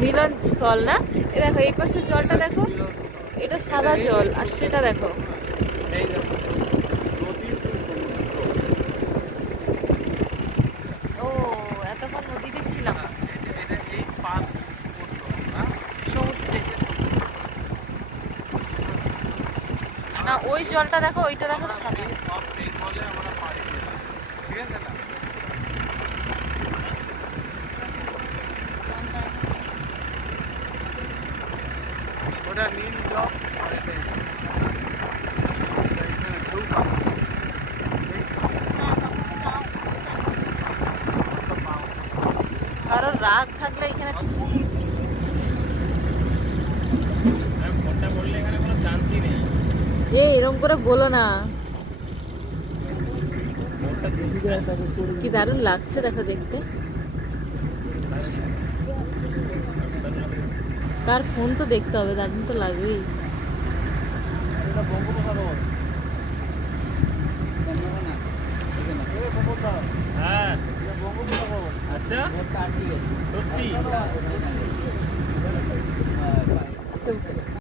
মিলন স্থল না? এ দেখো এই পাশে জলটা দেখো, এটা সাদা জল আর সেটা দেখো। এই দেখো, নদীর ও, এতক্ষণ নদীতে ছিলাম, এই পাঁচ না সমুদ্রে না। ওই জলটা দেখো, ওইটা দেখো সাদা। সব বেঙ্গলে আমরা পাড়ি দিলাম, ঠিক আছে না? ওটা নীল জল আর এটা কারোর রাগ থাকলে এখানে ফোনটা করলে এখানে কোনো চান্সই নেই। এরকম করে বলো না। কি দারুণ লাগছে দেখো দেখতে। কার ফোন তো দেখতে হবে, দারুণ তো লাগবেই। এটা বঙ্গোপসাগর। হ্যাঁ, আচ্ছা সত্যি।